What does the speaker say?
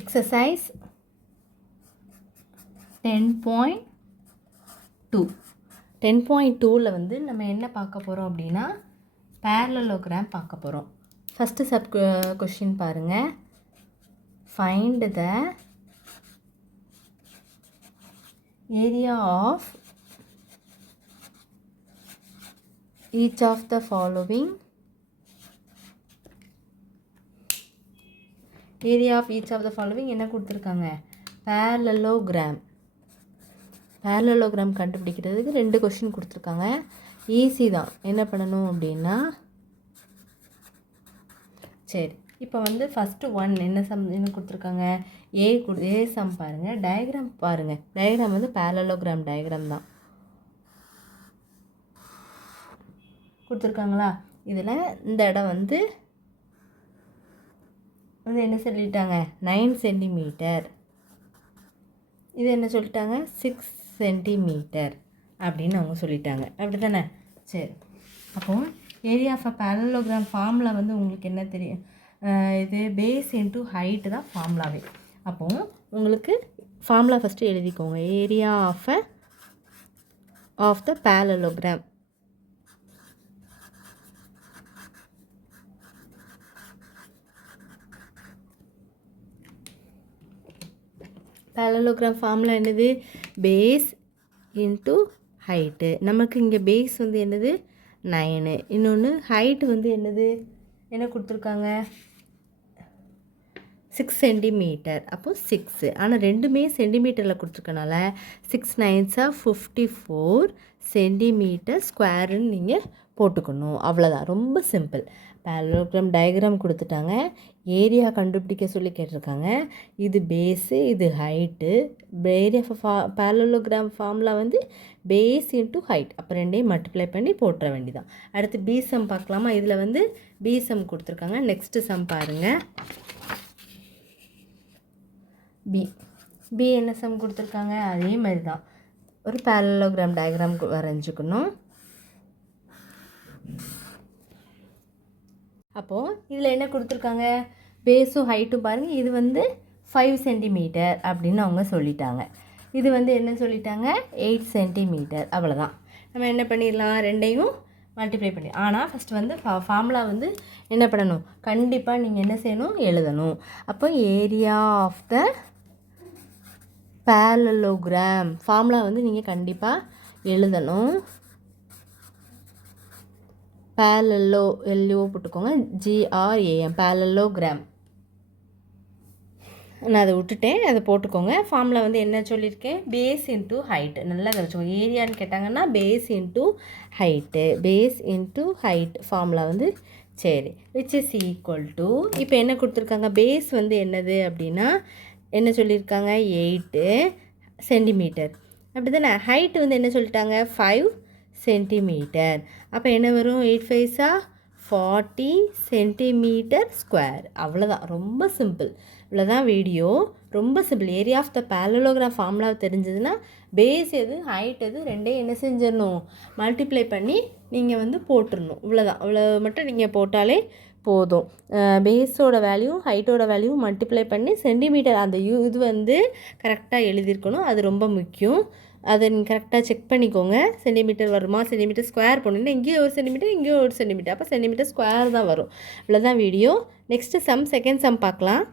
Exercise 10.2 10.2ல வந்து நம்ம என்ன பார்க்க போகிறோம் அப்படின்னா parallelogram பார்க்க போகிறோம். ஃபஸ்ட்டு சப் கொஷின் பாருங்கள். Find the area of each of the following area of each of the following என்ன கொடுத்துருக்காங்க? பேரலோகிராம் கண்டுபிடிக்கிறதுக்கு 2 கொஷின் கொடுத்துருக்காங்க. ஈஸி தான். என்ன பண்ணணும் அப்படின்னா, சரி இப்போ வந்து ஃபஸ்ட்டு 1 என்ன கொடுத்துருக்காங்க? ஏ சம் பாருங்கள். டயக்ராம் பாருங்கள். டயக்ராம் வந்து பேரலோகிராம் டயக்ராம் தான் கொடுத்துருக்காங்களா? இதில் இந்த இடம் வந்து என்ன சொல்லிட்டாங்க? 9 சென்டிமீட்டர். இது என்ன சொல்லிட்டாங்க? 6 சென்டிமீட்டர் அப்படின்னு அவங்க சொல்லிட்டாங்க. அப்படி தானே? சரி, அப்போது area of a parallelogram formula வந்து உங்களுக்கு என்ன தெரியும்? இது பேஸ் இன்ட்டு ஹைட்டு தான் ஃபார்முலாவே. அப்போது உங்களுக்கு ஃபார்முலா ஃபஸ்ட்டு எழுதிக்கோங்க. Area of the parallelogram parallelogram formula என்னது? Base into height. நமக்கு இங்கே பேஸ் வந்து என்னது? 9. இன்னொன்று ஹைட்டு வந்து என்னது? என்ன கொடுத்துருக்காங்க? 6 சென்டிமீட்டர். அப்போது 6. ஆனால் ரெண்டுமே சென்டிமீட்டரில் கொடுத்துருக்கனால 6 9s 54 சென்டிமீட்டர் ஸ்கொயருன்னு நீங்கள் போட்டுக்கணும். அவ்வளோதான், ரொம்ப சிம்பிள். பேரலோகிராம் டயக்ராம் கொடுத்துட்டாங்க. ஏரியா கண்டுபிடிக்க சொல்லி கேட்டிருக்காங்க. இது பேஸு, இது ஹைட்டு. ஏரியா பேரலோகிராம் ஃபார்முலா வந்து பேஸ் இன்ட்டு ஹைட். அப்போ ரெண்டையும் மல்டிப்ளை பண்ணி போட்டுற வேண்டியதான். அடுத்து பி சம் பார்க்கலாமா? இதில் வந்து பி சம் கொடுத்துருக்காங்க. நெக்ஸ்ட்டு சம் பாருங்கள். பி என்ன சம் கொடுத்துருக்காங்க? அதே மாதிரி தான் ஒரு பேரலோகிராம் டயக்ராம் வரைஞ்சிக்கணும். அப்போது இதில் என்ன கொடுத்துருக்காங்க? பேஸும் ஹைட்டும் பாருங்கள். இது வந்து 5 சென்டிமீட்டர் அப்படின்னு அவங்க சொல்லிட்டாங்க. இது வந்து என்ன சொல்லிட்டாங்க? 8 சென்டிமீட்டர். அவ்வளோதான். நம்ம என்ன பண்ணிடலாம்? ரெண்டையும் மல்டிப்ளை பண்ணி. ஆனால் ஃபஸ்ட்டு வந்து ஃபார்முலா வந்து என்ன பண்ணணும்? கண்டிப்பாக நீங்கள் என்ன செய்யணும்? எழுதணும். அப்போ area of the parallelogram formula வந்து நீங்கள் கண்டிப்பாக எழுதணும். எல்ஓ போட்டுக்கோங்க. GRAM parallelogram. நான் அதை விட்டுட்டேன், அதை போட்டுக்கோங்க. ஃபார்முலா வந்து என்ன சொல்லியிருக்கேன்? Base into height. நல்லா கழிச்சுக்கோங்க. ஏரியான்னு கேட்டாங்கன்னா base into height. Base into height formula வந்து சரி, விச் இஸ் ஈக்குவல் டு, இப்போ என்ன கொடுத்துருக்காங்க? பேஸ் வந்து என்னது அப்படின்னா என்ன சொல்லியிருக்காங்க? 8 சென்டிமீட்டர். அப்படி தானே? ஹைட்டு வந்து என்ன சொல்லிட்டாங்க? 5 சென்டிமீட்டர். அப்போ என்ன வரும்? 8 5s 40 சென்டிமீட்டர் ஸ்கொயர். அவ்வளோதான், ரொம்ப சிம்பிள். இவ்வளோதான் வீடியோ. ரொம்ப simple. Area of the parallelogram formula தெரிஞ்சதுன்னா பேஸ் எது ஹைட் எது ரெண்டையும் என்ன செஞ்சிடணும்? மல்டிப்ளை பண்ணி நீங்கள் வந்து போட்டுடணும். இவ்வளோதான். இவ்வளோ மட்டும் நீங்கள் போட்டாலே போதும். பேஸோட வேல்யூ ஹைட்டோட வேல்யூ மல்டிப்ளை பண்ணி சென்டிமீட்டர் அந்த இது வந்து கரெக்டாக எழுதியிருக்கணும். அது ரொம்ப முக்கியம். அதை நீங்கள் கரெக்டாக செக் பண்ணிக்கோங்க. சென்டிமீட்டர் வருமா? சென்டிமீட்டர் ஸ்கொயர் போனீங்கன்னா இங்கேயும் ஒரு சென்டிமீட்டர், இங்கேயும் ஒரு சென்டிமீட்டர். அப்போ சென்டிமீட்டர் ஸ்கொயர் தான் வரும். இவ்வளோதான் வீடியோ. நெக்ஸ்ட்டு செகண்ட் சம் பார்க்கலாம்.